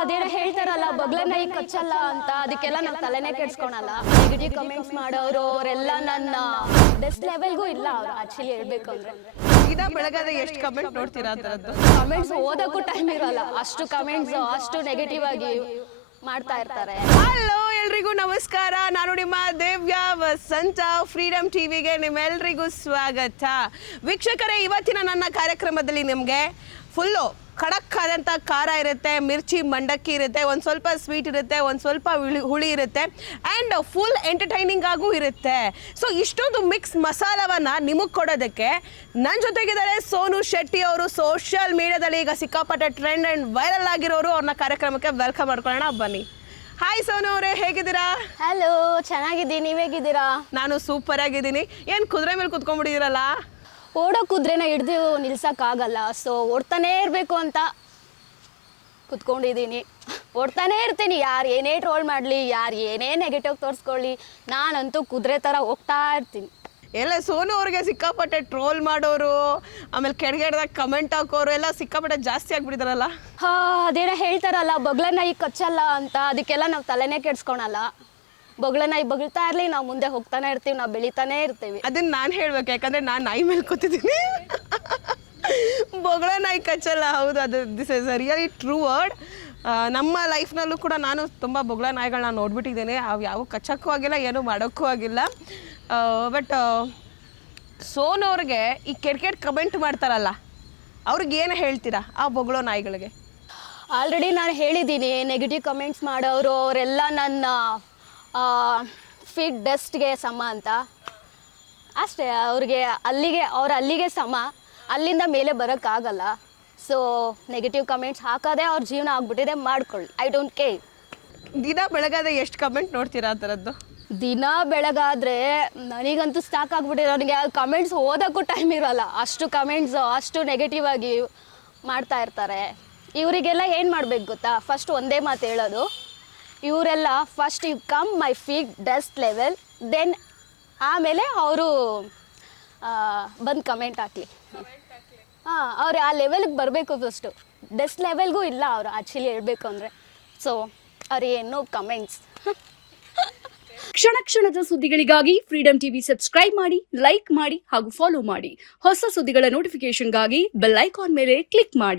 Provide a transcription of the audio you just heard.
ಅದೇನೋ ಹೇಳ್ತಾರಲ್ಲ ಬಗ್ಲನ್ನ ಈಗ ಕಚ್ಚಲ್ಲ ಅಂತ, ಅದಕ್ಕೆಲ್ಲ ನಾವು ತಲೆನೇ ಕೆಡ್ಸ್ಕೊಳಲ್ಲ. ನೆಗೆಟಿವ್ ಕಮೆಂಟ್ಸ್ ಮಾಡೋರು ಅವರೆಲ್ಲ ನನ್ನ ಬೆಸ್ಟ್ ಲೆವೆಲ್ಗೂ ಇಲ್ಲ ಅವ್ರು ಆಕ್ಚುಲಿ ಹೇಳ್ಬೇಕು ಅಂದ್ರೆ. ದಿನ ಬೆಳಗಾದ್ರೆ ಎಷ್ಟು ಕಮೆಂಟ್ ನೋಡ್ತೀರಾ ಅದರದ್ದು? ಕಮೆಂಟ್ಸ್ ಓದಕ್ಕೂ ಟೈಮ್ ಇರಲ್ಲ, ಅಷ್ಟು ಕಮೆಂಟ್ಸ್ ಅಷ್ಟು ನೆಗೆಟಿವ್ ಆಗಿ ಮಾಡ್ತಾ ಇರ್ತಾರೆ. ಹಲೋ ಎಲ್ರಿಗೂ ನಮಸ್ಕಾರ, ನಾನು ನಿಮ್ಮ ದೇವ್ಯಾ ವಸಂತ. ಫ್ರೀಡಮ್ ಟಿವಿಗೆ ನಿಮ್ಮೆಲ್ರಿಗೂ ಸ್ವಾಗತ. ವೀಕ್ಷಕರೇ, ಇವತ್ತಿನ ನನ್ನ ಕಾರ್ಯಕ್ರಮದಲ್ಲಿ ನಿಮಗೆ ಫುಲ್ಲು ಖಡಕ್ ಆದಂಥ ಖಾರ ಇರುತ್ತೆ, ಮಿರ್ಚಿ ಮಂಡಕ್ಕಿ ಇರುತ್ತೆ, ಒಂದು ಸ್ವಲ್ಪ ಸ್ವೀಟ್ ಇರುತ್ತೆ, ಒಂದು ಸ್ವಲ್ಪ ಹುಳಿ ಇರುತ್ತೆ, ಆ್ಯಂಡ್ ಫುಲ್ ಎಂಟರ್ಟೈನಿಂಗ್ ಆಗೂ ಇರುತ್ತೆ. ಸೊ ಇಷ್ಟೊಂದು ಮಿಕ್ಸ್ ಮಸಾಲವನ್ನು ನಿಮಗೆ ಕೊಡೋದಕ್ಕೆ ನನ್ನ ಜೊತೆಗಿದ್ದಾರೆ ಸೋನು ಶೆಟ್ಟಿ ಅವರು. ಸೋಷಿಯಲ್ ಮೀಡಿಯಾದಲ್ಲಿ ಈಗ ಸಿಕ್ಕಾಪಟ್ಟೆ ಟ್ರೆಂಡ್ ಆ್ಯಂಡ್ ವೈರಲ್ ಆಗಿರೋರು. ಅವ್ರನ್ನ ಕಾರ್ಯಕ್ರಮಕ್ಕೆ ವೆಲ್ಕಮ್ ಮಾಡ್ಕೊಳ್ಳೋಣ, ಬನ್ನಿ. ಹಾಯ್ ಸೋನು ಅವರೇ, ಹೇಗಿದ್ದೀರಾ? ಹಲೋ, ಚೆನ್ನಾಗಿದ್ದೀನಿ, ನೀವ್ ಹೇಗಿದ್ದೀರಾ? ನಾನು ಸೂಪರ್ ಆಗಿದ್ದೀನಿ. ಏನು ಕುದುರೆ ಮೇಲೆ ಕುತ್ಕೊಂಡ್ಬಿಟ್ಟಿದ್ದೀರಲ್ಲ? ಓಡೋ ಕುದುರೆನ ಹಿಡ್ದು ನಿಲ್ಸೋಕ್ಕಾಗಲ್ಲ, ಸೊ ಓಡ್ತಾನೇ ಇರಬೇಕು ಅಂತ ಕುತ್ಕೊಂಡಿದ್ದೀನಿ. ಓಡ್ತಾನೇ ಇರ್ತೀನಿ, ಯಾರು ಏನೇ ಟ್ರೋಲ್ ಮಾಡಲಿ, ಯಾರು ಏನೇ ನೆಗೆಟಿವ್ ತೋರಿಸ್ಕೊಳ್ಳಿ, ನಾನಂತೂ ಕುದುರೆ ಥರ ಹೋಗ್ತಾ ಇರ್ತೀನಿ. ಎಲ್ಲ ಸೋನು ಅವ್ರಿಗೆ ಸಿಕ್ಕಾಪಟ್ಟೆ ಟ್ರೋಲ್ ಮಾಡೋರು, ಆಮೇಲೆ ಕೆಳಗೆಡ್ದಾಗ ಕಮೆಂಟ್ ಹಾಕೋರು ಎಲ್ಲ ಸಿಕ್ಕಾಪಟ್ಟೆ ಜಾಸ್ತಿ ಆಗಿಬಿಟ್ಟಿದಾರಲ್ಲ. ಅದೇನೋ ಹೇಳ್ತಾರಲ್ಲ ಬಗ್ಲನ್ನ ಈಗ ಕಚ್ಚಲ್ಲ ಅಂತ, ಅದಕ್ಕೆಲ್ಲ ನಾವು ತಲೆನೇ ಕೆಡ್ಸ್ಕೊಳಲ್ಲ. ಬೊಗಳನ್ನ ಬಗಳ್ತಾ ಇರಲಿ, ನಾವು ಮುಂದೆ ಹೋಗ್ತಾನೆ ಇರ್ತೀವಿ, ನಾವು ಬೆಳಿತಾನೆ ಇರ್ತೀವಿ. ಅದನ್ನ ನಾನು ಹೇಳ್ಬೇಕು, ಯಾಕಂದರೆ ನಾನು ನಾಯಿ ಮೇಲೆ ಕೂತಿದ್ದೀನಿ. ಬೊಗಳ ನಾಯಿ ಕಚ್ಚಲ್ಲ, ಹೌದು, ಅದು this is a really true word. ನಮ್ಮ ಲೈಫ್ನಲ್ಲೂ ಕೂಡ ನಾನು ತುಂಬ ಬೊಗಳ ನಾಯಿಗಳನ್ನ ನೋಡ್ಬಿಟ್ಟಿದ್ದೇನೆ. ಅವು ಯಾವ ಕಚ್ಚಕ್ಕೂ ಆಗಿಲ್ಲ, ಏನೂ ಮಾಡೋಕ್ಕೂ ಆಗಿಲ್ಲ. ಬಟ್ ಸೋನು ಅವ್ರಿಗೆ ಈ ಕೆಟ್ಟ ಕಮೆಂಟ್ ಮಾಡ್ತಾರಲ್ಲ, ಅವ್ರಿಗೆ ಏನು ಹೇಳ್ತೀರಾ ಆ ಬೊಗಳೋ ನಾಯಿಗಳಿಗೆ? ಆಲ್ರೆಡಿ ನಾನು ಹೇಳಿದ್ದೀನಿ, ನೆಗೆಟಿವ್ ಕಮೆಂಟ್ಸ್ ಮಾಡೋರು ಅವರೆಲ್ಲ ನನ್ನ ಫೀಟ್ ಡಸ್ಟ್ಗೆ ಸಮ ಅಂತ. ಅಷ್ಟೇ, ಅಲ್ಲಿಗೆ ಸಮ, ಅಲ್ಲಿಂದ ಮೇಲೆ ಬರೋಕ್ಕಾಗಲ್ಲ. ಸೊ ನೆಗೆಟಿವ್ ಕಮೆಂಟ್ಸ್ ಹಾಕೋದೇ ಅವ್ರ ಜೀವನ ಆಗ್ಬಿಟ್ಟಿದೆ, ಮಾಡ್ಕೊಳ್ಳಿ, ಐ ಡೋಂಟ್ ಕೇರ್. ದಿನ ಬೆಳಗಾದ್ರೆ ಎಷ್ಟು ಕಮೆಂಟ್ ನೋಡ್ತೀರಾ ಆ ಥರದ್ದು? ದಿನ ಬೆಳಗಾದರೆ ನನಗಂತೂ ಸಾಕಾಗ್ಬಿಟ್ಟಿದೆ. ನನಗೆ ಕಮೆಂಟ್ಸ್ ಓದೋಕ್ಕೂ ಟೈಮ್ ಇರೋಲ್ಲ, ಅಷ್ಟು ಕಮೆಂಟ್ಸ್ ಅಷ್ಟು ನೆಗೆಟಿವ್ ಆಗಿ ಮಾಡ್ತಾ ಇರ್ತಾರೆ. ಇವರಿಗೆಲ್ಲ ಏನು ಮಾಡ್ಬೇಕು ಗೊತ್ತಾ? ಫಸ್ಟ್ ಒಂದೇ ಮಾತು ಹೇಳೋದು, ಇವರೆಲ್ಲ first you come my feet dust level, then ಆಮೇಲೆ ಅವರು ಬಂದು ಕಮೆಂಟ್ ಹಾಕಲಿ. ಅವ್ರು ಆ ಲೆವೆಲ್ಗೆ ಬರಬೇಕು. ಫಸ್ಟು ಡಸ್ಟ್ ಲೆವೆಲ್ಗೂ ಇಲ್ಲ ಅವರು ಆ್ಯಕ್ಚುಲಿ ಹೇಳಬೇಕು ಅಂದರೆ. ಸೊ ಅವ್ರೇನು ಕಮೆಂಟ್ಸ್. ಕ್ಷಣ ಕ್ಷಣದ ಸುದ್ದಿಗಳಿಗಾಗಿ ಫ್ರೀಡಮ್ ಟಿವಿ ಸಬ್ಸ್ಕ್ರೈಬ್ ಮಾಡಿ, ಲೈಕ್ ಮಾಡಿ ಹಾಗೂ ಫಾಲೋ ಮಾಡಿ. ಹೊಸ ಸುದ್ದಿಗಳ ನೋಟಿಫಿಕೇಶನ್ಗಾಗಿ ಬೆಲ್ ಐಕಾನ್ ಮೇಲೆ ಕ್ಲಿಕ್ ಮಾಡಿ.